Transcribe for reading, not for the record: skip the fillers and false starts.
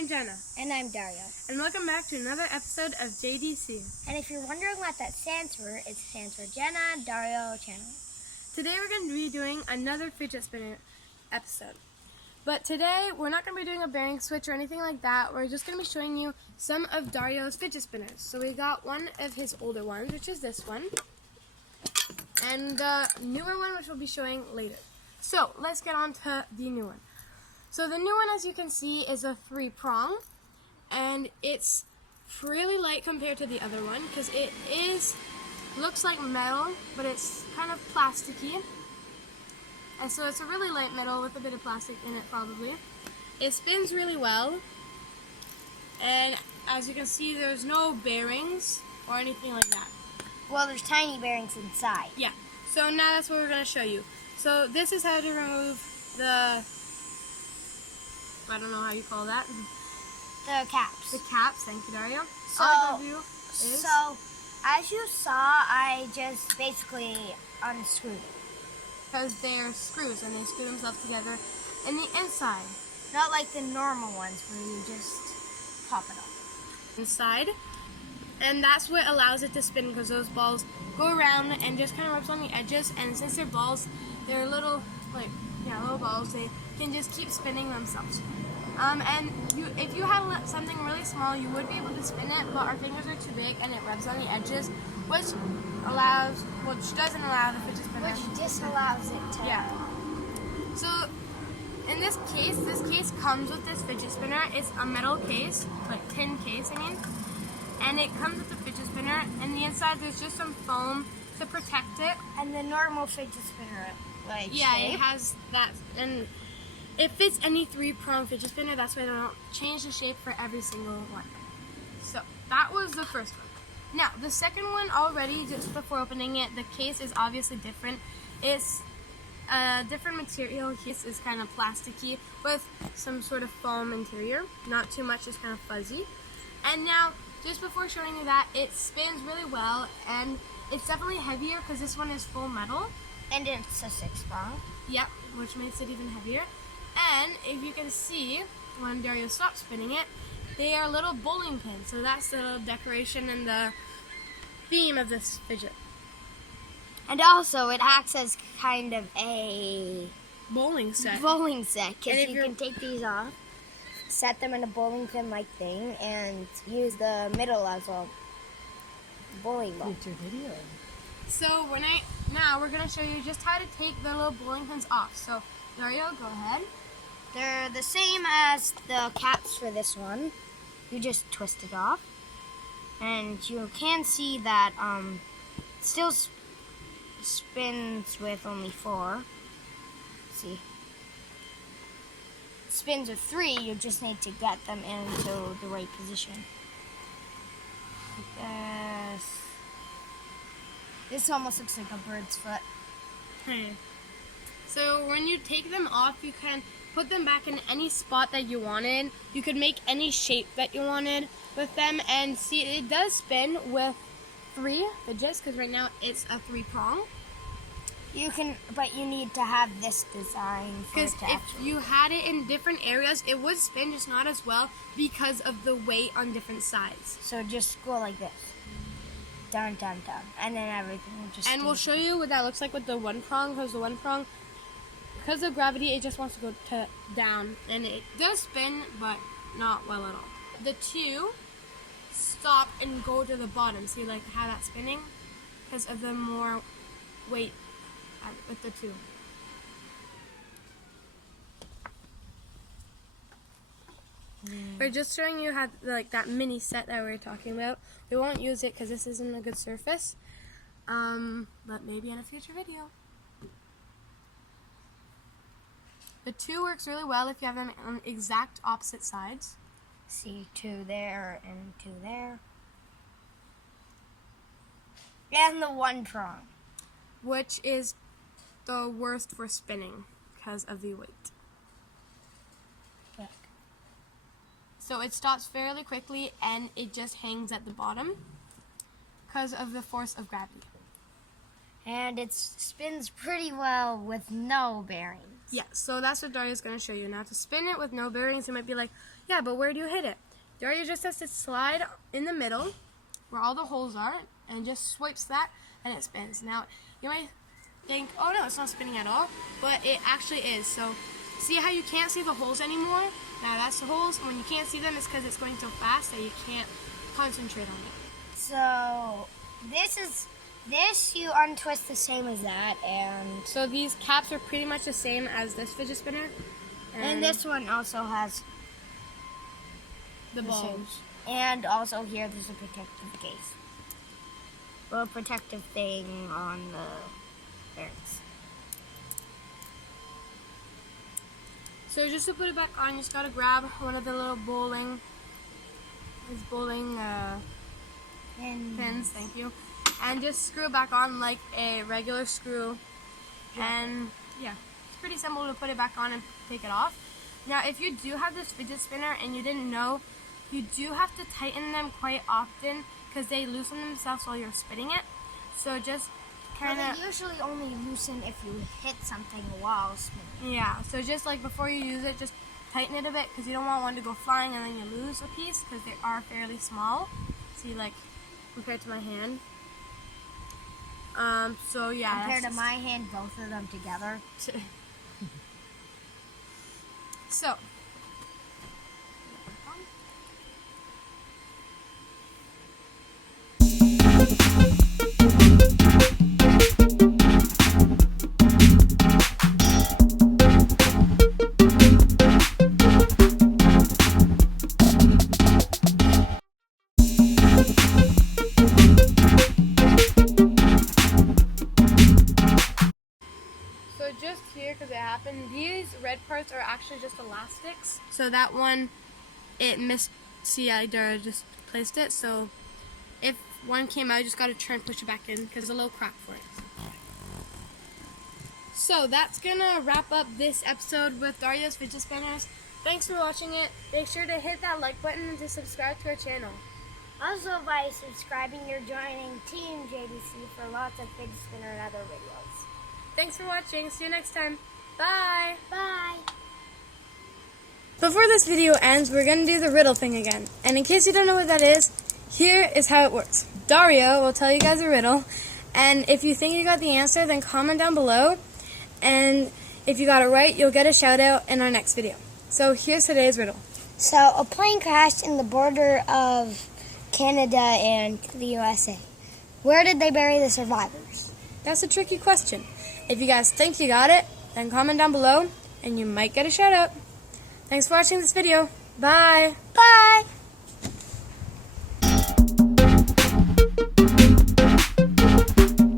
I'm Jenna. And I'm Dario. And welcome back to another episode of JDC. And if you're wondering what that stands for, it stands for Jenna and Dario channel. Today we're going to be doing another fidget spinner episode. But today we're not going to be doing a bearing switch or anything like that. We're just going to be showing you some of Dario's fidget spinners. So we got one of his older ones, which is this one. And the newer one, which we'll be showing later. So let's get on to the new one. So the new one, as you can see, is a 3-prong, and it's really light compared to the other one because it looks like metal, but it's kind of plasticky. And so it's a really light metal with a bit of plastic in it probably. It spins really well, and as you can see, there's no bearings or anything like that. Well, there's tiny bearings inside. Yeah, so now that's what we're going to show you. So this is how to remove the, I don't know how you call that. The caps. The caps, thank you, Dario. So, as you saw, I just basically unscrewed it. Because they're screws and they screw themselves together in the inside. Not like the normal ones where you just pop it off. Inside. And that's what allows it to spin because those balls go around and just kind of rubs on the edges. And since they're balls, they're little, little balls, they can just keep spinning themselves. And if you had something really small, you would be able to spin it, but our fingers are too big and it rubs on the edges, which doesn't allow the fidget spinner. Which disallows it to. Yeah. So in this case comes with this fidget spinner. It's a metal case, like tin case, and it comes with the fidget spinner. And the inside there's just some foam to protect it. And the normal fidget spinner, shape. It has that, and it fits any 3-prong fidget spinner. That's why they don't change the shape for every single one. So that was the first one. Now the second one, already just before opening it, the case is obviously different. It's a different material. Case is kind of plasticky with some sort of foam interior. Not too much, just kind of fuzzy. And now, just before showing you that, it spins really well, and it's definitely heavier because this one is full metal. And it's a 6-prong. Yep, which makes it even heavier. And if you can see, when Dario stops spinning it, they are little bowling pins. So that's the little decoration and the theme of this fidget. And also, it acts as kind of a bowling set. Because you can take these off, set them in a bowling pin-like thing, and use the middle as a bowling ball. It's your video. So now we're going to show you just how to take the little bowling pins off. So Dario, go ahead. They're the same as the caps for this one. You just twist it off. And you can see that still spins with only 4. See? Spins with 3, you just need to get them into the right position. This almost looks like a bird's foot. Okay. So when you take them off, you can put them back in any spot that you wanted. You could make any shape that you wanted with them, and see, it does spin with 3 fidgets because right now it's a 3-prong. But you need to have this design for it because to if you had it in different areas, it would spin, just not as well because of the weight on different sides. So just go like this. Down, down, down. And then everything will just And we'll show you what that looks like with the 1-prong, because the 1-prong, because of gravity, it just wants to go down. And it does spin, but not well at all. The 2 stop and go to the bottom. See how that's spinning? Because of the more weight with the 2. We're just showing you how, that mini set that we were talking about. We won't use it because this isn't a good surface, but maybe in a future video. The 2 works really well if you have them on exact opposite sides. See, 2 there and 2 there. And the 1-prong. Which is the worst for spinning because of the weight. So it stops fairly quickly and it just hangs at the bottom because of the force of gravity. And it spins pretty well with no bearings. Yeah, so that's what Dario's going to show you. Now to spin it with no bearings, you might be like, yeah, but where do you hit it? Dario just has to slide in the middle where all the holes are and just swipes that and it spins. Now you might think, oh no, it's not spinning at all, but it actually is. So see how you can't see the holes anymore? Now that's the holes. When you can't see them, it's because it's going so fast that you can't concentrate on it. So this you untwist the same as that, and So these caps are pretty much the same as this fidget spinner. and this one also has the same. balls. And also here there's a protective case. Well, a protective thing on the bearings. So just to put it back on, you just gotta grab one of the little bowling pins, thank you, and just screw it back on like a regular screw. And yeah, it's pretty simple to put it back on and take it off. Now, if you do have this fidget spinner and you didn't know, you do have to tighten them quite often because they loosen themselves while you're spinning it. So just kind Well, of, they usually only loosen if you hit something while spinning. yeah, so just like before you use it, just tighten it a bit because you don't want one to go flying and then you lose a piece because they are fairly small. See, like compared to my hand. So yeah. Compared to that's my hand, both of them together. just- So. So just here, because it happened, these red parts are actually just elastics. So that one, it missed. See, I just placed it. So if one came out, you just got to try and push it back in because there's a little crack for it. So that's gonna wrap up this episode with Dario's fidget spinners. Thanks for watching it. Make sure to hit that like button and to subscribe to our channel. Also, by subscribing, you're joining Team JDC for lots of fidget spinner and other videos. Thanks for watching. See you next time. Bye. Bye! Before this video ends, we're going to do the riddle thing again. And in case you don't know what that is, here is how it works. Dario will tell you guys a riddle, and if you think you got the answer, then comment down below. And if you got it right, you'll get a shout out in our next video. So here's today's riddle. So, a plane crashed in the border of Canada and the USA. Where did they bury the survivors? That's a tricky question. If you guys think you got it, then comment down below, and you might get a shout out. Thanks for watching this video. Bye. Bye!